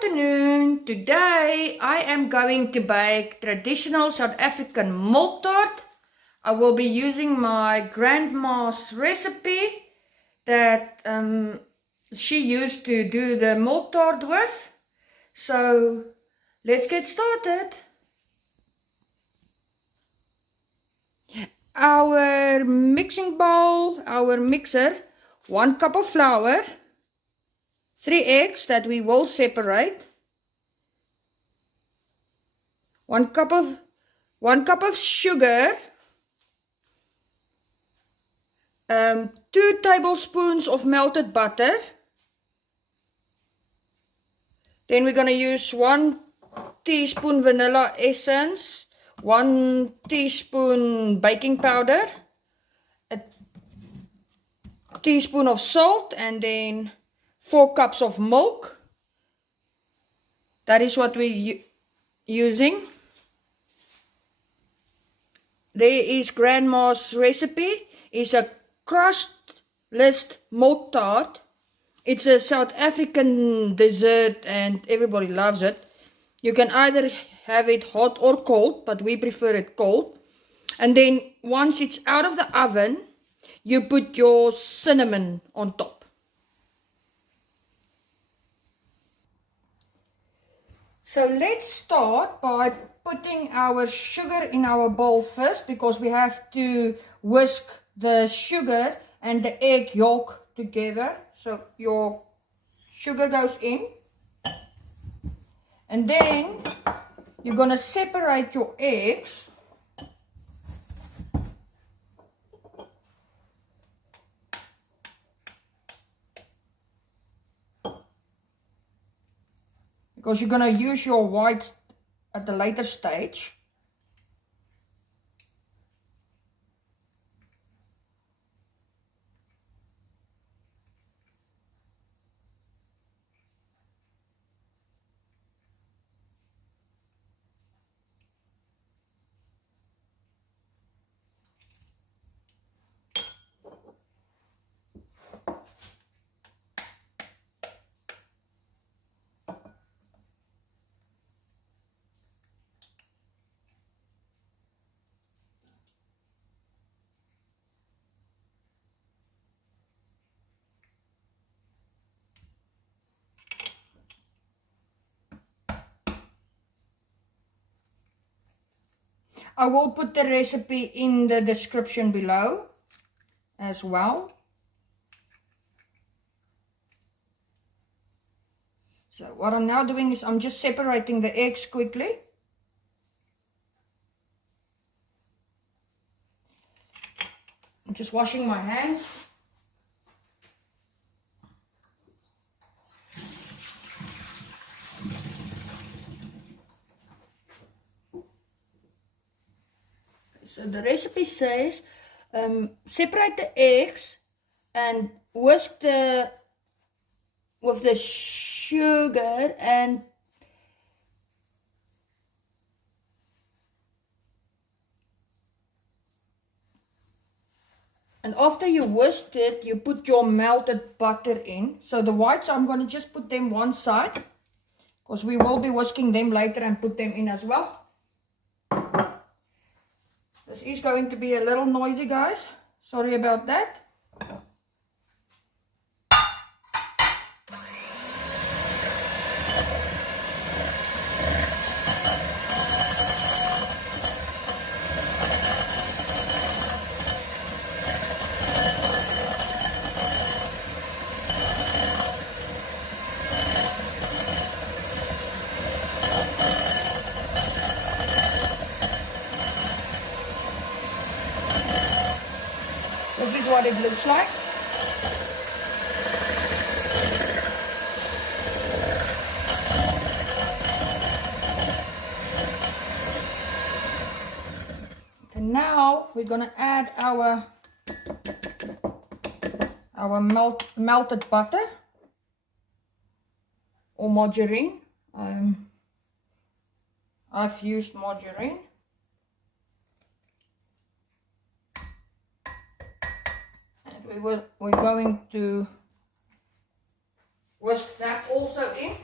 afternoon. Today I am going to bake traditional South African milk tart. I will be using my grandma's recipe that she used to do the milk tart with. So let's get started. Our mixing bowl, our mixer, 1 cup of flour, 3 eggs that we will separate, 1 cup of sugar, 2 tablespoons of melted butter. Then we're going to use 1 teaspoon vanilla essence, 1 teaspoon baking powder, a teaspoon of salt, and then 4 cups of milk. That is what we're using. There is grandma's recipe. It's a crustless milk tart. It's a South African dessert and everybody loves it. You can either have it hot or cold, but we prefer it cold. And then once it's out of the oven, you put your cinnamon on top. So let's start by putting our sugar in our bowl first, because we have to whisk the sugar and the egg yolk together. So your sugar goes in, and then you're going to separate your eggs. Because you're going to use your whites at the later stage. I will put the recipe in the description below as well. So what I'm now doing is I'm just separating the eggs quickly. I'm just washing my hands. So the recipe says separate the eggs and whisk with the sugar and after you whisked it, you put your melted butter in. So the whites, I'm going to just put them one side, because we will be whisking them later and put them in as well. This is going to be a little noisy, guys. Sorry about that. This is what it looks like. And now we're going to add our melted butter or margarine. I've used margarine. We're going to whisk that also in.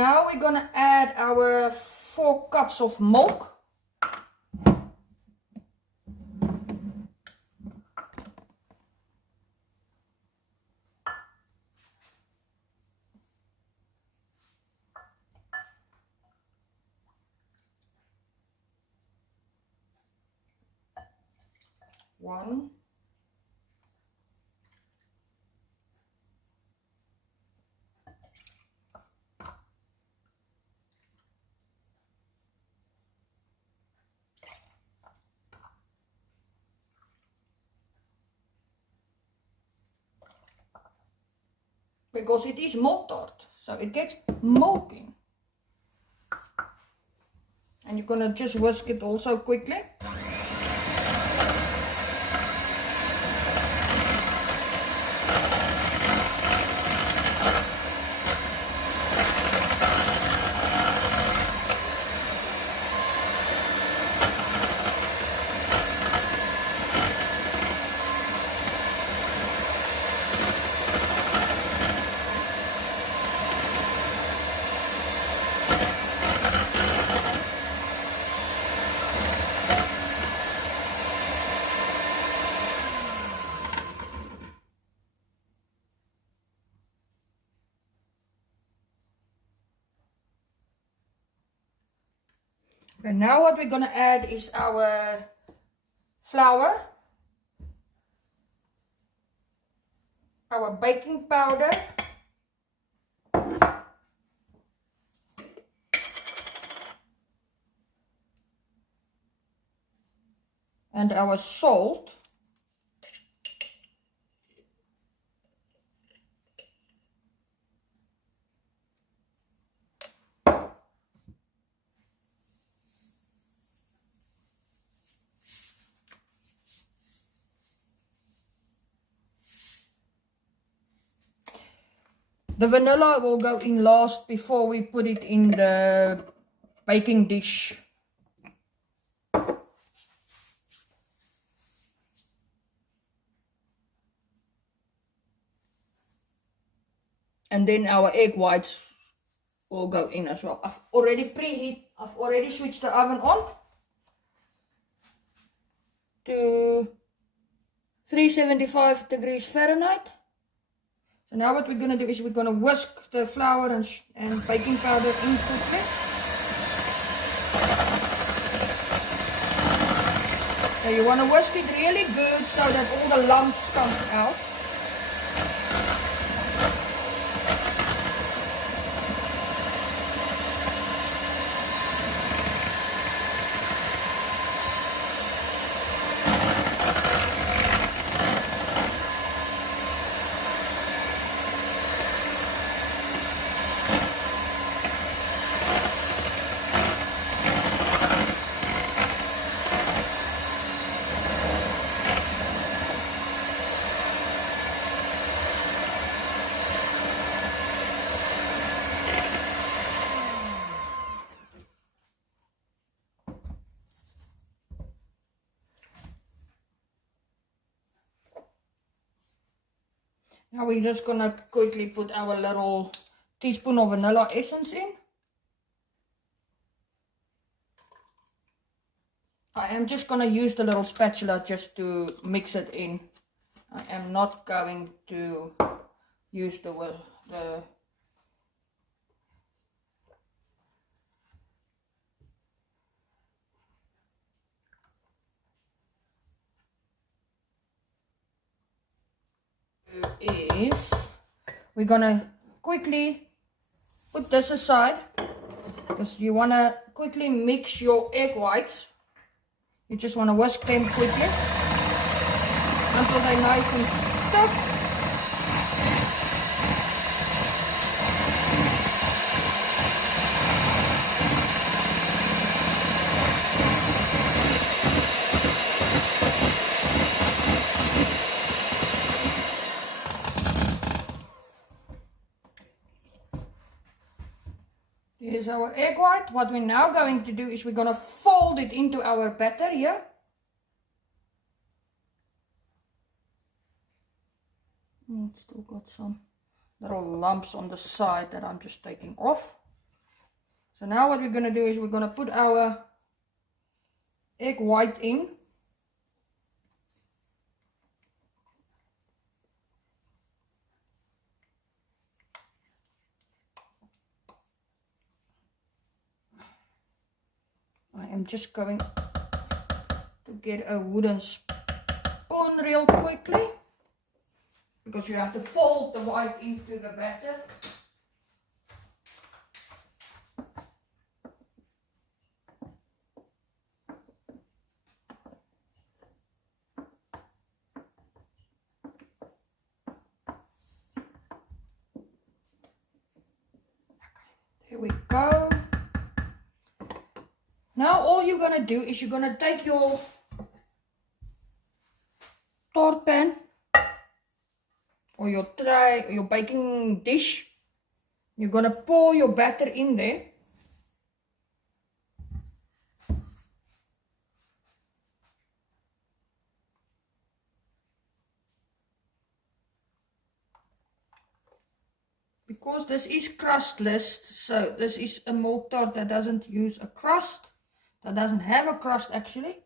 now we're gonna add our 4 cups of milk. One. Because it is milk tart, so it gets milking. And you're gonna just whisk it also quickly. And now what we're going to add is our flour, our baking powder, and our salt. The vanilla will go in last before we put it in the baking dish. And then our egg whites will go in as well. I've already switched the oven on to 375 degrees Fahrenheit. So now what we're going to do is we're going to whisk the flour and baking powder in quickly. So you want to whisk it really good so that all the lumps come out. Now we're just gonna quickly put our little teaspoon of vanilla essence in. I am just gonna use the little spatula just to mix it in. I am not going to use the is we're gonna quickly put this aside because you want to quickly mix your egg whites. You just want to whisk them quickly until they're nice and stiff. Here's our egg white. What we're now going to do is we're going to fold it into our batter here. It's still got some little lumps on the side that I'm just taking off. So now what we're going to do is we're going to put our egg white in. I am just going to get a wooden spoon real quickly, because you have to fold the white into the batter. Here we go. Now all you're going to do is you're going to take your tart pan or your tray or your baking dish. You're going to pour your batter in there. Because this is crustless, so this is a milk tart that doesn't use a crust. That doesn't have a crust actually.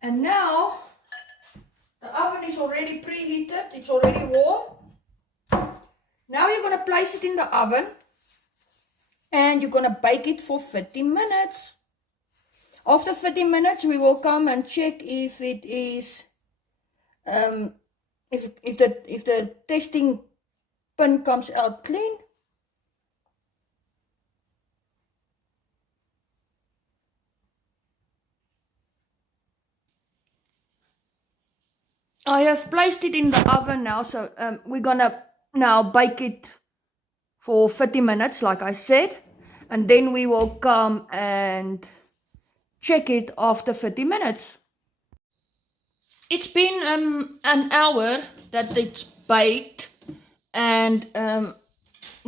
And now the oven is already preheated. It's already warm. Now you're going to place it in the oven and you're going to bake it for 30 minutes. After 30 minutes we will come and check if it is if the testing pin comes out clean. I have placed it in the oven now, so we're gonna now bake it for 30 minutes like I said, and then we will come and check it after 30 minutes. It's been an hour that it's baked, and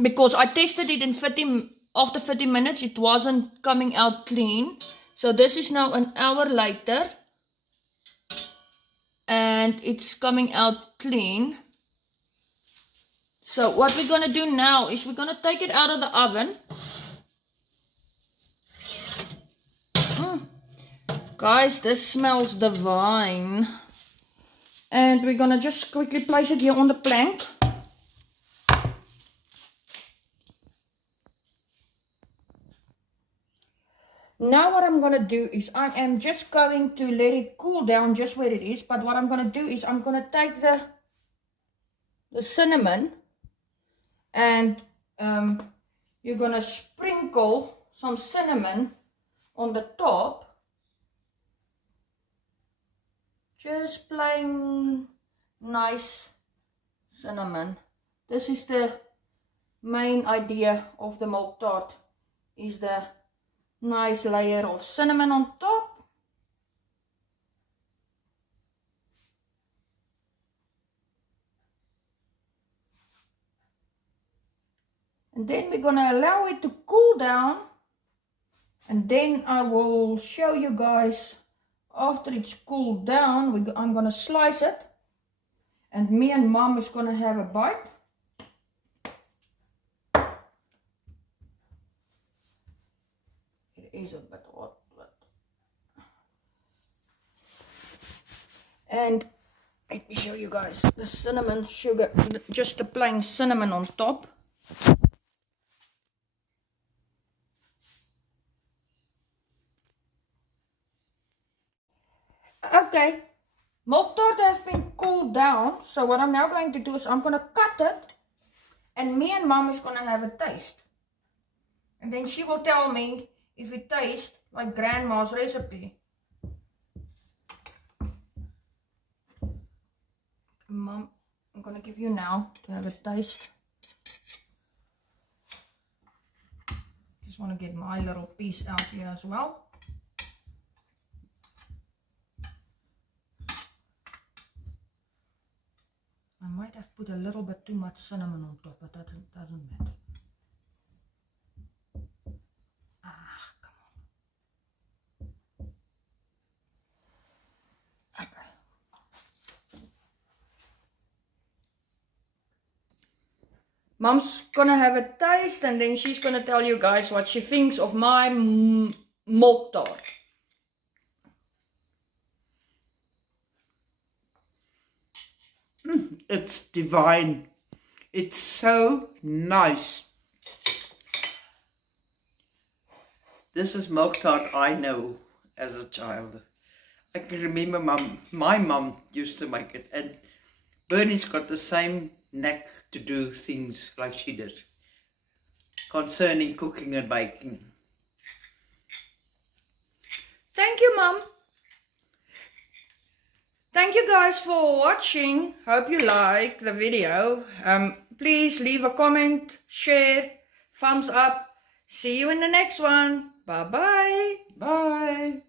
because I tested it in after 30 minutes it wasn't coming out clean, so this is now an hour later and it's coming out clean. So what we're gonna do now is we're gonna take it out of the oven. Guys, this smells divine. And we're gonna just quickly place it here on the plank. Now what I'm gonna do is I am just going to let it cool down just where it is. But what I'm gonna do is I'm gonna take the cinnamon, and you're gonna sprinkle some cinnamon on the top. Just plain nice cinnamon. This is the main idea of the milk tart, is the nice layer of cinnamon on top. And then we're gonna allow it to cool down, and then I will show you guys after it's cooled down. I'm gonna slice it, and me and Mom is gonna have a bite. It is a bit hot, but... and let me show you guys the cinnamon sugar, just the plain cinnamon on top. Okay, milk tart has been cooled down, so what I'm now going to do is I'm going to cut it, and me and Mom is going to have a taste. And then she will tell me if it tastes like Grandma's recipe. Mom, I'm going to give you now to have a taste. Just want to get my little piece out here as well. I might have put a little bit too much cinnamon on top, but that doesn't matter. Ah, come on. Okay. Mom's gonna have a taste and then she's gonna tell you guys what she thinks of my milk tart. It's divine. It's so nice. This is milk tart I know as a child. I can remember my mum used to make it, and Bernie's got the same knack to do things like she did concerning cooking and baking. Thank you, Mum. Thank you guys for watching. Hope you like the video. Please leave a comment, share, thumbs up. See you in the next one. Bye-bye. Bye.